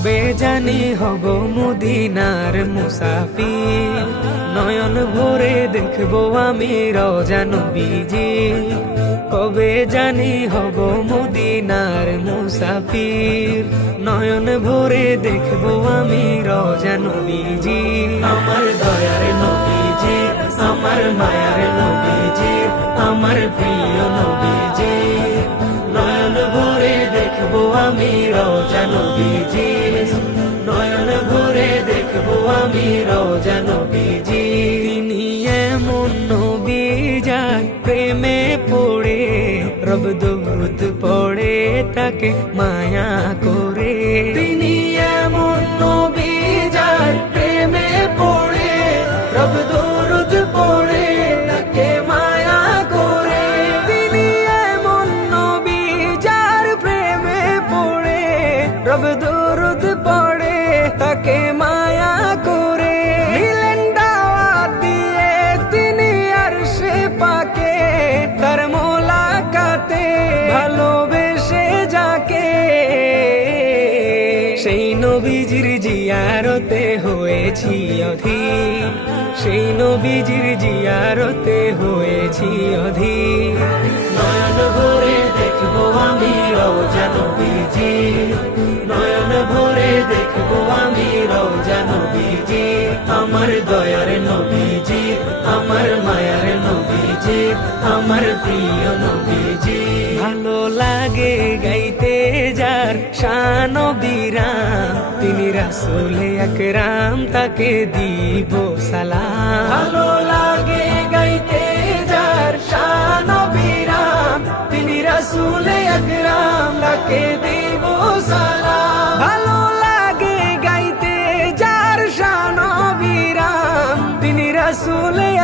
কবে জানি হব মুদিনার মুসাফির? নয়ন ভরে দেখব আমি রজা নবীজি। কবে জানি হব মুদিনার মুসাফির? নয়ন ভরে দেখব আমি রজা নবীজি। আমার দয়ার নবীজি, আমার মায়ার নবীজি, আমার প্রিয় নবীজি। আমি রোজা নবীজি নয়ন ভরে দেখব আমি রোজা নবীজি তিনি এমন নবী যার প্রেমে পড়ে, রব পড়ে, তাকে মায়া করে। দুরুদ পড়ে, তাকে মায়া করে। নিলেন দাওয়াত দিয়ে তিনি আর সে পাকে, তার মোলাকাতে ভালোবেসে যাকে। সেই নবীজির জিয়ারতে হয়েছি অধীর। সেই নবীজির জিয়ারতে হয়েছি অধীর। নয়ন ভরে দেখব আমি রোজা নবীজি ভরে দেখব আমি রোজা নবীজি, আমার দয়ার নবীজি, আমার মায়ার নবীজি, আমার প্রিয় নবীজি। ভালো লাগে গাইতে যার শান বিরাম, তিনি রাসুলে একরাম তাকে দিব সালাম। ভালো লাগে গাইতে যার শান বিরাম, তিনি রাসুলে একরাম তাকে দিব সালাম।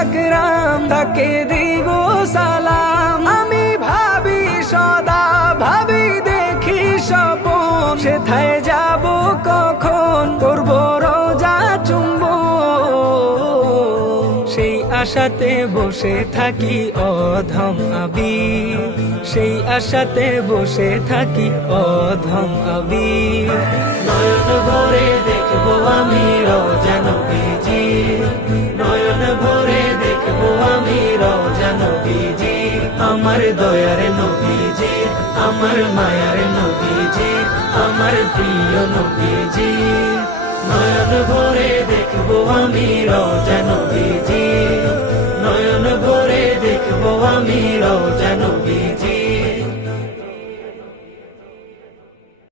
একরাম তাকে দিব সালাম। আমি ভাবি, সদা ভাবি, দেখি স্বপন। সেথায় যাব কখন? করব রোজা চুম্ব। সেই আশাতে বসে থাকি অধম আবি। সেই আশাতে বসে থাকি অধম আবি। নয়ন ভরে দেখব আমি রোজা নবীজি আমার দয়ার নবীজি, আমার মায়ার নবীজি, আমার প্রিয় নবীজি। নয়ন ভরে দেখব আমি রোজা নবীজি। নয়ন ভরে দেখব আমি রোজা নবীজি।